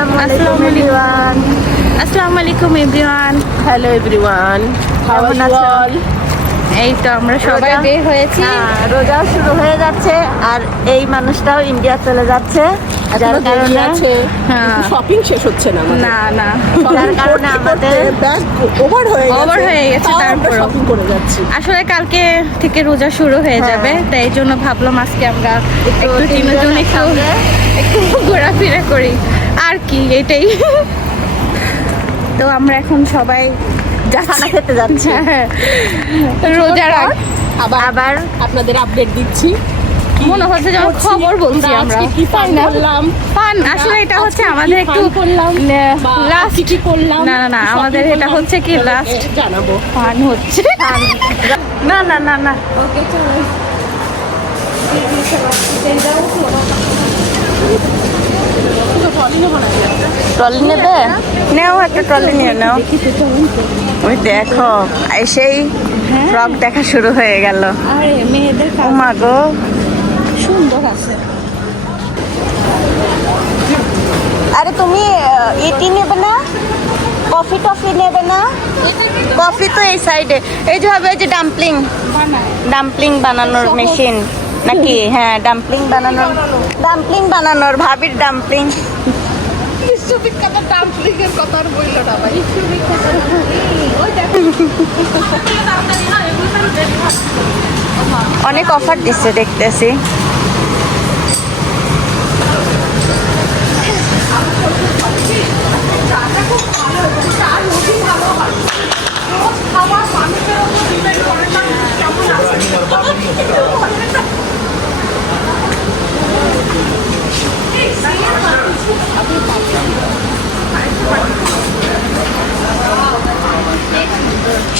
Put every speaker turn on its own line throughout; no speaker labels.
আসসালামু আলাইকুম
আসসালামু আলাইকুম।
এভরিওয়ান।
আসসালামু আলাইকুম এভরিওয়ান।
Hello everyone.
কেমন আছেন?
এই তো আমরা সবাই বের হয়েছি।
হ্যাঁ, রোজা শুরু হয়ে যাচ্ছে আর এই মানুষটাও ইন্ডিয়া চলে যাচ্ছে। যার কারণে
হ্যাঁ।
শপিং শেষ হচ্ছে না
না না।
যার কারণে আমাদের
ব্যাগ ওভার হয়ে গেছে।
Over হয়ে গেছে, তারপরেও।
শপিং করে যাচ্ছি।
আসলে কালকে থেকে রোজা শুরু হয়ে
হ্যাঁ।
যাবে তাই এই জন্য ভাবলাম আজকে আমরা একটু
তিনজন
তিনজন একটু একটু ঘোরাফেরা করি। আর কি এটাই। তো আমরা এখন সবাই
খানা খেতে যাচ্ছি।
হ্যাঁ, রোজার
আবার
আবার
আপনাদের আপডেট দিচ্ছি।
মনে হচ্ছে
করছি,
খবর বলছি আমরা
কি ফান
তাই না?
করলাম আমরা
আসলে এটা হচ্ছে আমাদের একটু
করলাম
লাস্ট
কি করলাম
না, না, না, আমাদের এটা হচ্ছে কি last-
জানাব।
ফান হচ্ছে।
না না না না ট্রলি নেবে নেও একটা ট্রলি নিয়ে নাও। ওই দেখো এসেই ফ্রক দেখা শুরু হয়ে গেল। ও মা গো।
সুন্দর আছে।
আরে তুমি ইটি নেবে না? কফি টফি নেবে না? কফি তো এই সাইডে। এই যে হবে ওই যে ডাম্পলিং। ডাম্পলিং বানানোর মেশিন। নাকি? হ্যাঁ ডাম্পলিং বানানোর ডাম্পলিং বানানোর ভাবির ডাম্পলিং
বিশ্ববিখ্যাত ডাম্পলিং কথা আর
অনেক অফার দিচ্ছে দেখতেছি।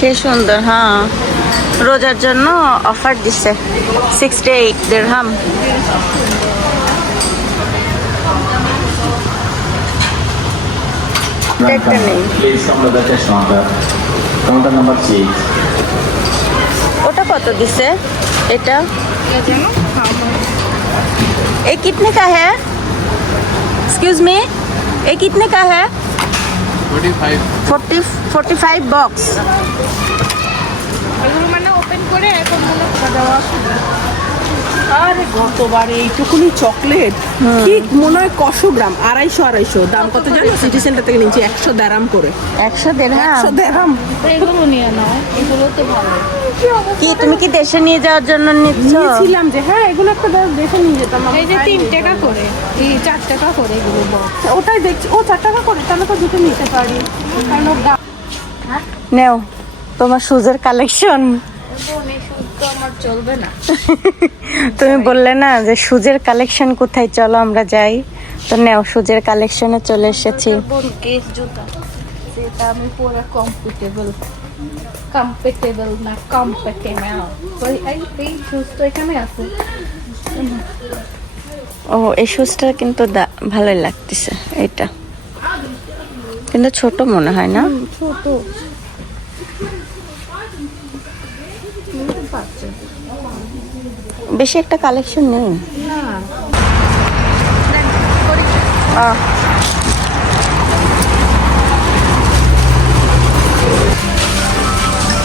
সে সুন্দর হ্যাঁ। রোজার জন্য অফার দিচ্ছে সিক্সটি এইট
দেড় হাম।
ওটা কত দিছে? এটা? এই কিতনে কা হ্যাঁ এক্সকিউজ মি এ কিতনে কা হ্যাঁ forty forty
five box open করে এখন
আরে গতবার এইটুকুনি চকলেট ঠিক মনে হয় কশো গ্রাম আড়াইশো আড়াইশো। দাম কত জানো? সিটি সেন্টার থেকে নিচ্ছি একশো দেড়াম করে।
একশো দেড়হাম
একশো দেড়াম।
এগুলো নিয়ে নাও এগুলো তো ভালো।
কি তুমি কি দেশে নিয়ে যাওয়ার জন্য নিচ্ছ?
নিয়েছিলাম যে হ্যাঁ এগুলো একটা দে- দেখে নিয়ে যেতাম।
এই যে তিন টাকা করে এই চার টাকা করে এগুলো বক্স
ওটাই দেখছি। ও চার টাকা করে তাহলে তো দুটো নিতে পারি। কারণ
নেও তোমার সুজের কালেকশন
তো আমার চলবে না।
তুমি বললে না যে সুজের কালেকশন কোথায়? চলো আমরা যাই। তো নেও সুজের কালেকশনে চলে এসেছি।
কেস জুতা? আমি পুরো কমফোর্টেবল কমফোর্টেবল না কমফোর্টেবল ওই এই এই শুজ তো এখানে আছে।
ও এই শুজটা কিন্তু ভালোই লাগতেছে এটা কিন্তু ছোট মনে হয় না?
ছোট।
বেশি একটা কালেকশন নেই।
না।
আহ,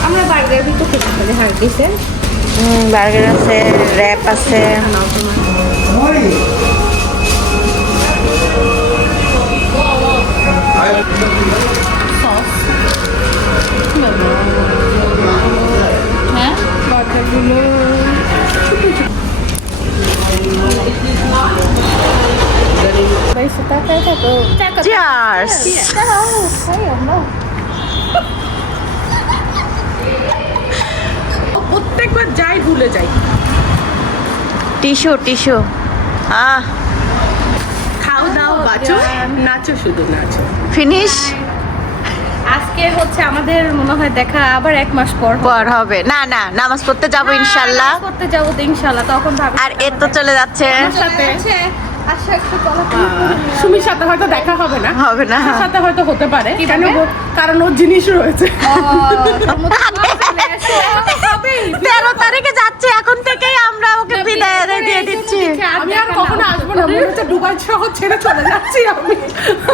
আমরা বার্গার ভিতর খেতে পারি হার্গিসের
বার্গার আছে র্যাপ আছে। Cheers!
প্রত্যেকবার যাই ভুলে যাই।
Tissue tissue. আহ।
খাও দাও বাঁচো। নাচো শুধু নাচো।
ফিনিশ
আজকে হচ্ছে আমাদের মনে হয় দেখা আবার এক মাস পর
পর হবে। না না নামাজ পড়তে যাব ইনশাল্লাহ।
করতে যাব তো ইনশাল্লাহ তখন ভাবি
আর এ তো চলে যাচ্ছে।
আচ্ছা
সুমির সাথে হয়তো দেখা হবে না।
হবে না।
সাথে হয়তো হতে পারে। কেন কারণ ওর জিনিস রয়েছে।
তোর
তারিখে যাচ্ছে এখন থেকেই আমরা ওকে বিদায় দিয়ে দিচ্ছি।
আমি আর কখনো আসব না মনে হচ্ছে দুবাই শহর ছেড়ে চলে যাচ্ছি আমি।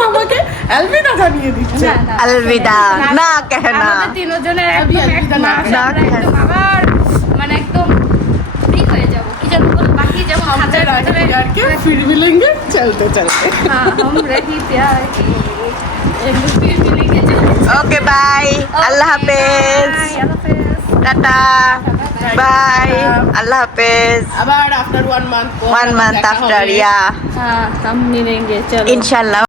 আমাকে অ্যালবিদা জানিয়ে দিচ্ছে।
না, না।
আলবিদা। না কেন না।
তিনজনের
আলবিদা না,
না, কেন?
একদম আবার মানে একদম ফ্রি হয়ে যাব কি যেন বল বাকি যেমন হাতের ভিতরে
यार के फिर मिलेंगे चलते चलते
हाँ हम रही प्यार की एक फिर मिलेंगे चलो
ওকে বাই আল্লাহ হাফেজ
Bye, আল্লাহ হাফেজ
টাটা বাই আল্লাহ হাফেজ
আবার after one month
one month after yeah
हाँ हम मिलेंगे चलो
ইনশাল্লাহ